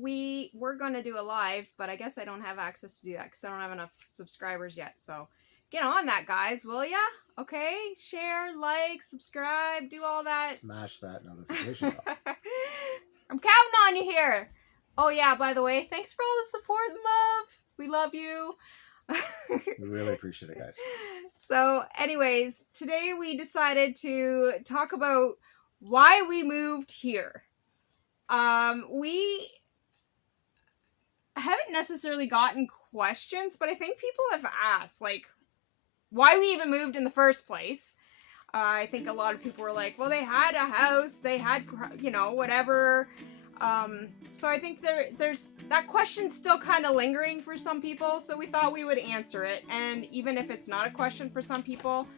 we were going to do a live, but I guess I don't have access to do that because I don't have enough subscribers yet. So get on that, guys, will ya? Okay, share, like, subscribe, do all that. Smash that notification bell. I'm counting on you here. Oh yeah, by the way, thanks for all the support and love. We love you. We really appreciate it, guys. So anyways, today we decided to talk about why we moved here. We haven't necessarily gotten questions, but I think people have asked, like, why we even moved in the first place. I think a lot of people were like, well, they had a house, they had, you know, whatever. So I think there's that question's still kind of lingering for some people, so we thought we would answer it. And even if it's not a question for some people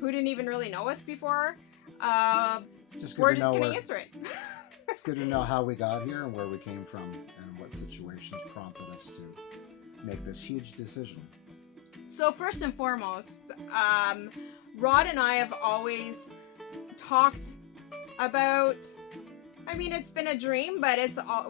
who didn't even really know us before, we're just going to answer it. It's good to know how we got here and where we came from and what situations prompted us to make this huge decision. So first and foremost, Rod and I have always talked about, I mean, it's been a dream, but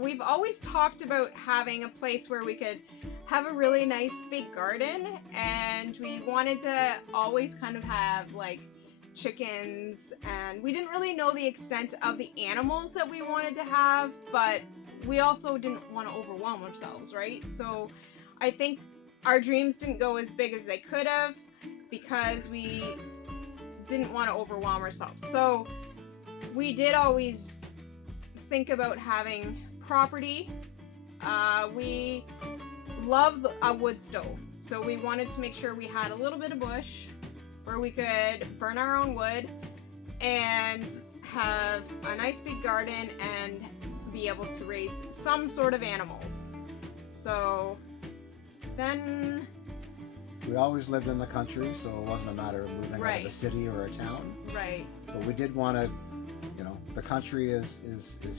we've always talked about having a place where we could have a really nice big garden, and we wanted to always kind of have like chickens, and we didn't really know the extent of the animals that we wanted to have, but we also didn't want to overwhelm ourselves, right? So I think our dreams didn't go as big as they could have because we didn't want to overwhelm ourselves. So we did always think about having property. We love a wood stove, so we wanted to make sure we had a little bit of bush where we could burn our own wood and have a nice big garden and be able to raise some sort of animals. So then we always lived in the country, so it wasn't a matter of moving out of a city or a town. Right. But we did want to, you know, the country is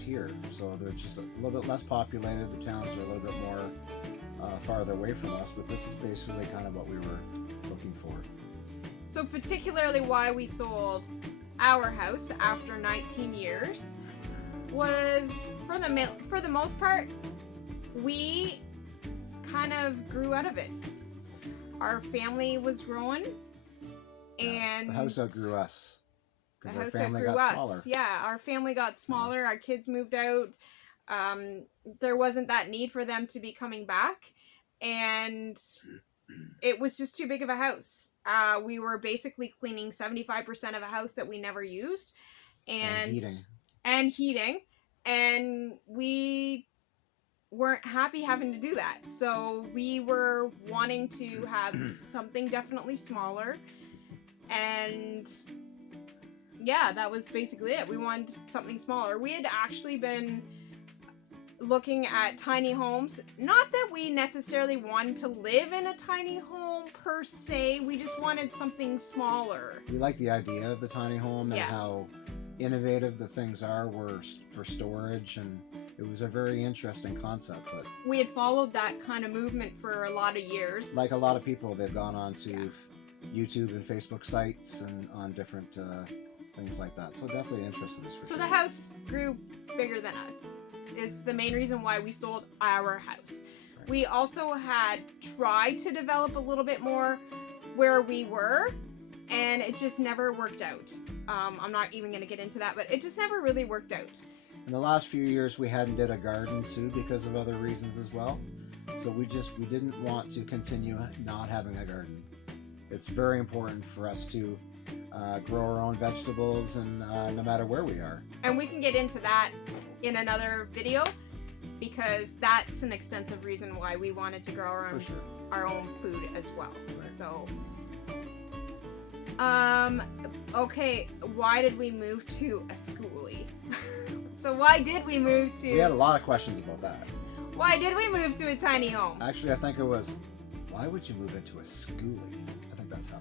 here, so they're just a little bit less populated. The towns are a little bit more farther away from us, but this is basically kind of what we were looking for. So particularly why we sold our house after 19 years was, for the most part, we kind of grew out of it. Our family was growing, and the house outgrew us because our family outgrew got us. smaller. Yeah, our family got smaller. Our kids moved out. There wasn't that need for them to be coming back, and it was just too big of a house. We were basically cleaning 75% of a house that we never used, and heating, and we weren't happy having to do that. So we were wanting to have something definitely smaller, and yeah, that was basically it. We wanted something smaller. We had actually been looking at tiny homes. Not that we necessarily wanted to live in a tiny home per se, we just wanted something smaller. We like the idea of the tiny home and how innovative the things were for storage, and it was a very interesting concept. But we had followed that kind of movement for a lot of years. Like a lot of people, they've gone on to YouTube and Facebook sites and on different things like that. So definitely interested us for sure. So the house grew bigger than us is the main reason why we sold our house. Right. We also had tried to develop a little bit more where we were, and it just never worked out. I'm not even going to get into that, but it just never really worked out. In the last few years, we hadn't did a garden too because of other reasons as well. So we didn't want to continue not having a garden. It's very important for us to grow our own vegetables, and no matter where we are. And we can get into that in another video, because that's an extensive reason why we wanted to grow our own food as well. Right. So, okay, why did we move to a Skoolie? So why did we move to... We had a lot of questions about that. Why did we move to a tiny home? Actually, I think it was, why would you move into a Skoolie? I think that's how.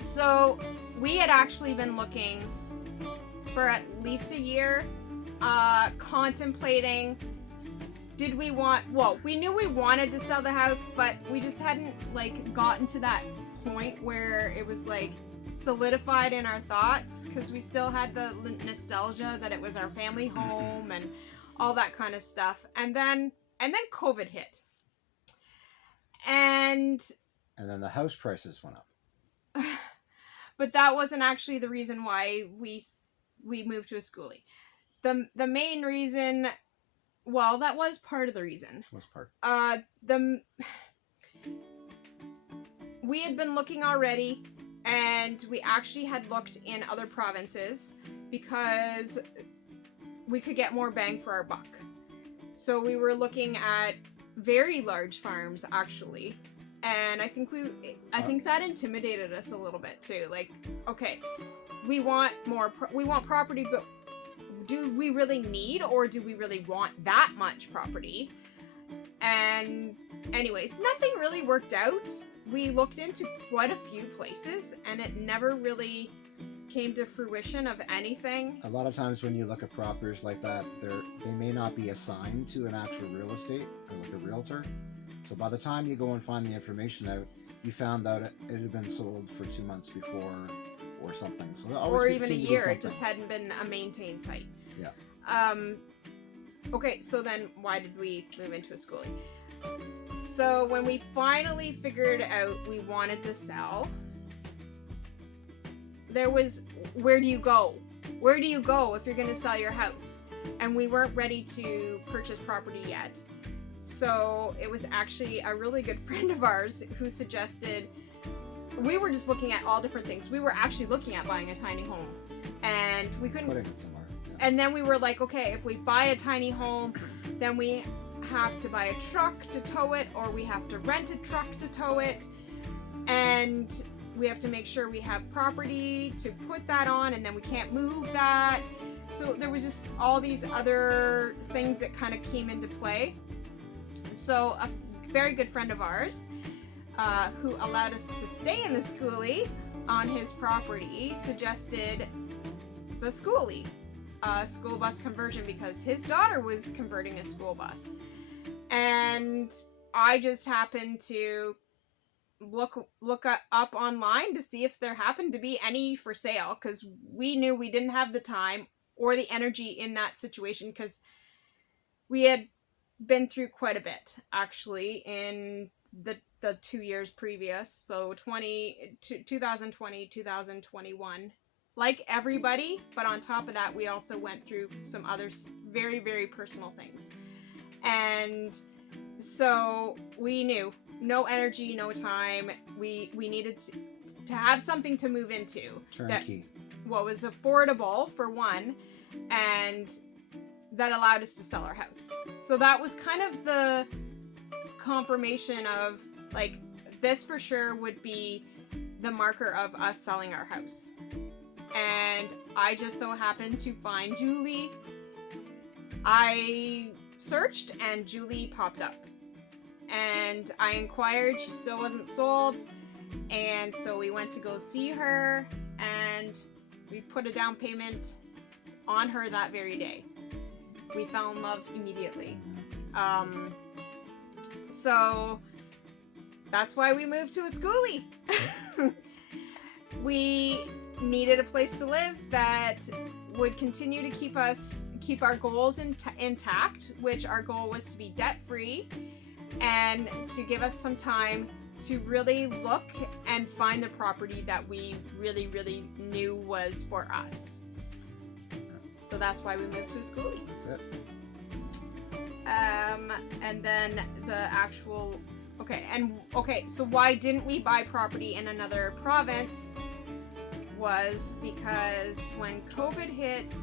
So we had actually been looking for at least a year, contemplating, we knew we wanted to sell the house, but we just hadn't like gotten to that point where it was like solidified in our thoughts, because we still had the nostalgia that it was our family home and all that kind of stuff. And then COVID hit. And then the house prices went up. but that wasn't actually the reason why we moved to a Skoolie. The main reason, well, that was part of the reason. Was part. We had been looking already, and we actually had looked in other provinces because we could get more bang for our buck. So we were looking at very large farms, actually. And I think that intimidated us a little bit too. Like, okay, we want property, but do we really need, or do we really want that much property? And anyways, nothing really worked out. We looked into quite a few places, and it never really came to fruition of anything. A lot of times when you look at properties like that, they may not be assigned to an actual real estate, or like a realtor. So by the time you go and find the information out, you found out it had been sold for 2 months before or something. So or even a year. It just hadn't been a maintained site. Yeah. Okay, so then why did we move into a Skoolie? So when we finally figured out we wanted to sell, there was, where do you go? Where do you go if you're going to sell your house? And we weren't ready to purchase property yet. So it was actually a really good friend of ours who suggested, we were just looking at all different things. We were actually looking at buying a tiny home, and we couldn't putting it somewhere. Yeah. And then we were like, okay, if we buy a tiny home, then we have to buy a truck to tow it, or we have to rent a truck to tow it, and we have to make sure we have property to put that on, and then we can't move that. So there was just all these other things that kind of came into play. So a very good friend of ours, who allowed us to stay in the Skoolie on his property, suggested the Skoolie school bus conversion because his daughter was converting a school bus. And I just happened to look up online to see if there happened to be any for sale, because we knew we didn't have the time or the energy in that situation, because we had been through quite a bit actually in the 2 years previous, so 2020, 2021, like everybody. But on top of that, we also went through some other very, very personal things. And so we knew no energy, no time. We needed to have something to move into. Turnkey. What was affordable, for one, and that allowed us to sell our house. So that was kind of the confirmation of, like, this for sure would be the marker of us selling our house. And I just so happened to find Julie. I searched and Julie popped up. And I inquired, she still wasn't sold. And so we went to go see her, and we put a down payment on her that very day. We fell in love immediately. So that's why we moved to a Skoolie. We needed a place to live that would continue to keep our goals intact, which our goal was to be debt-free, and to give us some time to really look and find the property that we really, really knew was for us. So that's why we moved to a Skoolie. That's it. And then the actual, so why didn't we buy property in another province was because when COVID hit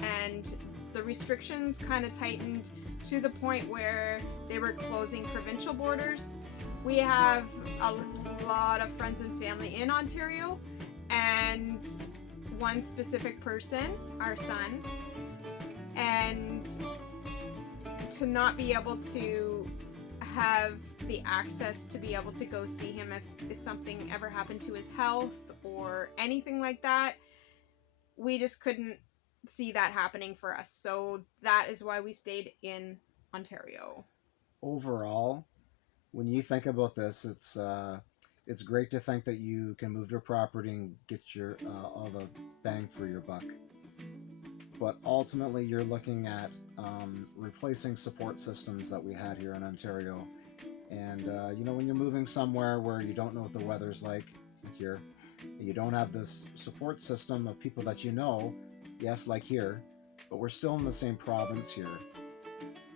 and the restrictions kind of tightened to the point where they were closing provincial borders. We have a lot of friends and family in Ontario, and one specific person, our son, and to not be able to have the access to be able to go see him if something ever happened to his health or anything like that, we just couldn't see that happening for us. So that is why we stayed in Ontario. Overall, when you think about this, it's great to think that you can move to a property and get your all the bang for your buck. but ultimately you're looking at replacing support systems that we had here in Ontario. And when you're moving somewhere where you don't know what the weather's like here, you don't have this support system of people that yes, like here, but we're still in the same province here.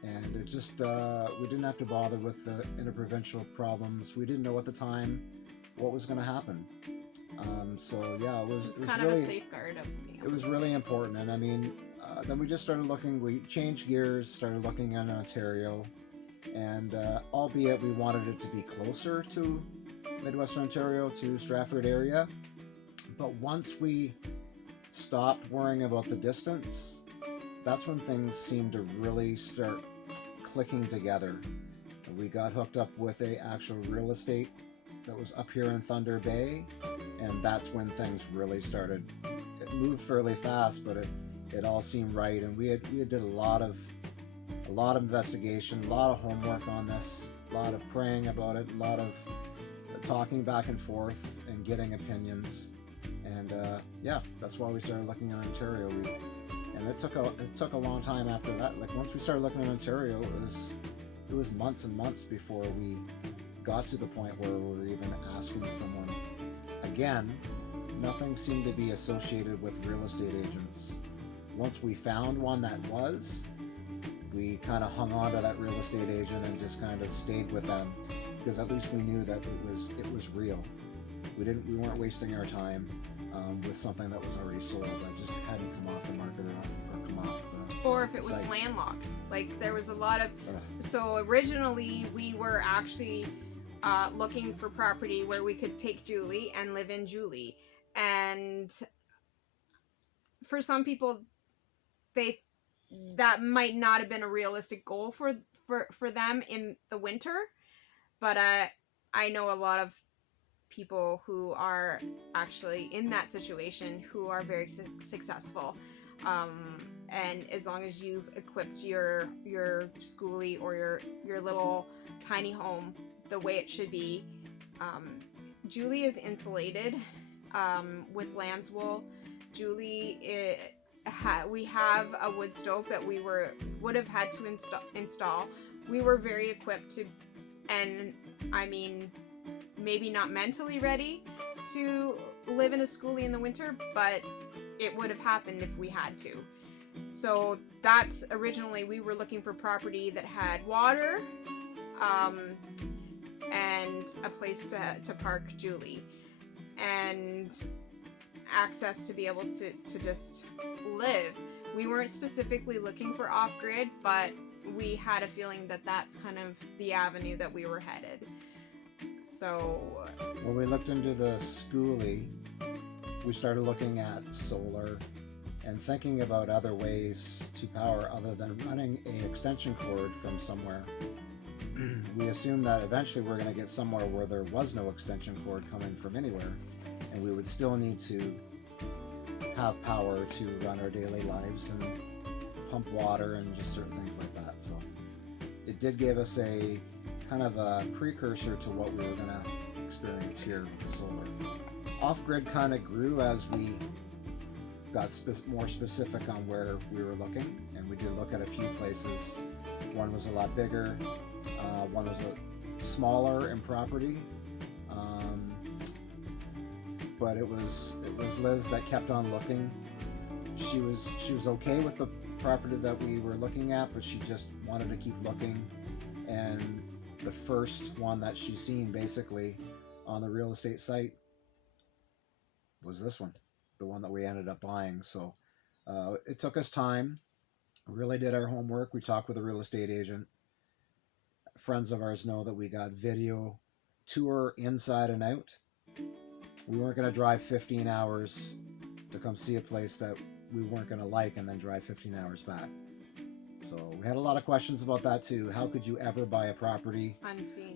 And it just, we didn't have to bother with the interprovincial problems. We didn't know at the time what was going to happen. So yeah, it was kind really of a safeguard of being it was really important. And I mean, then we just started looking. We changed gears, started looking in Ontario, and albeit we wanted it to be closer to Midwestern Ontario, to Stratford area, but once we stopped worrying about the distance, that's when things seemed to really start clicking together. We got hooked up with a actual real estate that was up here in Thunder Bay, and that's when things really started. It moved fairly fast, but it all seemed right, and we did a lot of investigation, a lot of homework on this, a lot of praying about it, a lot of talking back and forth and getting opinions, and that's why we started looking at Ontario. And it took a long time after that. Like once we started looking at Ontario, it was months and months before we got to the point where we were even asking someone. Again, nothing seemed to be associated with real estate agents. Once we found one that was, we kind of hung on to that real estate agent and just kind of stayed with them, because at least we knew that it was real. We weren't wasting our time with something that was already sold, that just hadn't come off the market or come off the or if it was site. landlocked. Like there was a lot of so originally we were actually looking for property where we could take Julie and live in Julie, and for some people that might not have been a realistic goal for them in the winter, but I know a lot of people who are actually in that situation who are very successful, and as long as you've equipped your Skoolie or your little tiny home the way it should be, Julie is insulated with lamb's wool. Julie, we have a wood stove that we would have had to install. We were very equipped to, and I mean, maybe not mentally ready to live in a Skoolie in the winter, but it would have happened if we had to. So that's originally, we were looking for property that had water, and a place to park Julie, and access to be able to just live. We weren't specifically looking for off-grid, but we had a feeling that that's kind of the avenue that we were headed. So when we looked into the Skoolie, we started looking at solar and thinking about other ways to power other than running an extension cord from somewhere. We assumed that eventually we're going to get somewhere where there was no extension cord coming from anywhere, and we would still need to have power to run our daily lives and pump water and just certain things like that. So it did give us a kind of a precursor to what we were going to experience here with the solar. Off-grid kind of grew as we got more specific on where we were looking, and we did look at a few places. One was a lot bigger, one was a smaller in property, but it was Liz that kept on looking. She was okay with the property that we were looking at, but she just wanted to keep looking. And the first one that she's seen basically on the real estate site was this one, the one that we ended up buying. So it took us time. We really did our homework. We talked with a real estate agent. Friends of ours know that we got video tour inside and out. We weren't going to drive 15 hours to come see a place that we weren't going to like and then drive 15 hours back. So we had a lot of questions about that too. How could you ever buy a property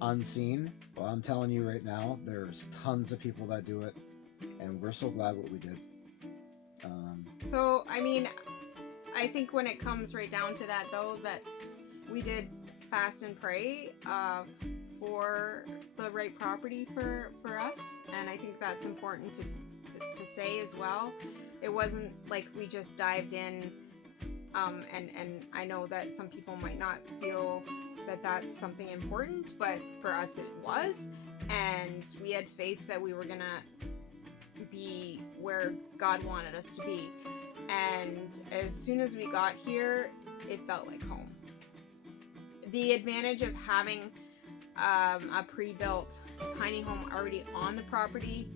unseen? Well, I'm telling you right now, there's tons of people that do it, and we're so glad what we did. So, I mean, I think when it comes right down to that, though, that we did fast and pray for the right property for us, and I think that's important to say as well. It wasn't like we just dived in And I know that some people might not feel that that's something important, but for us it was. And we had faith that we were gonna be where God wanted us to be. And as soon as we got here, it felt like home. The advantage of having a pre-built tiny home already on the property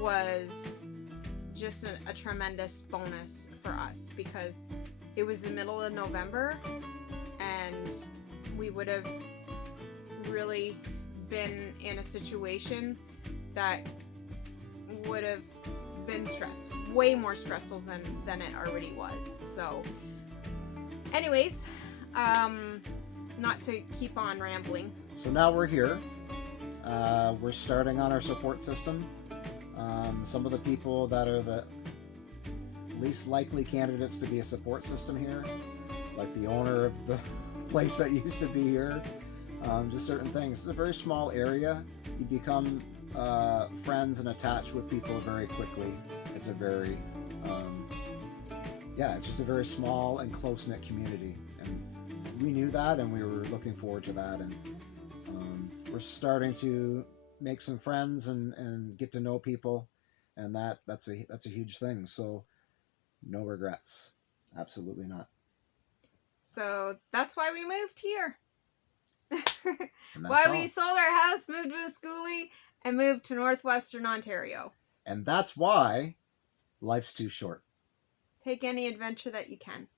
was just a tremendous bonus for us, because it was the middle of November and we would have really been in a situation that would have been way more stressful than it already was. So anyways, not to keep on rambling. So now we're here. We're starting on our support system. Some of the people that are the least likely candidates to be a support system here, like the owner of the place that used to be here, just certain things. It's a very small area. You become friends and attached with people very quickly. It's a very, it's just a very small and close-knit community. And we knew that, and we were looking forward to that. And we're starting to make some friends and get to know people, and that's a huge thing. So no regrets, absolutely not. So that's why we moved here. Why we sold our house, moved to Skoolie, and moved to Northwestern Ontario. And that's why life's too short. Take any adventure that you can.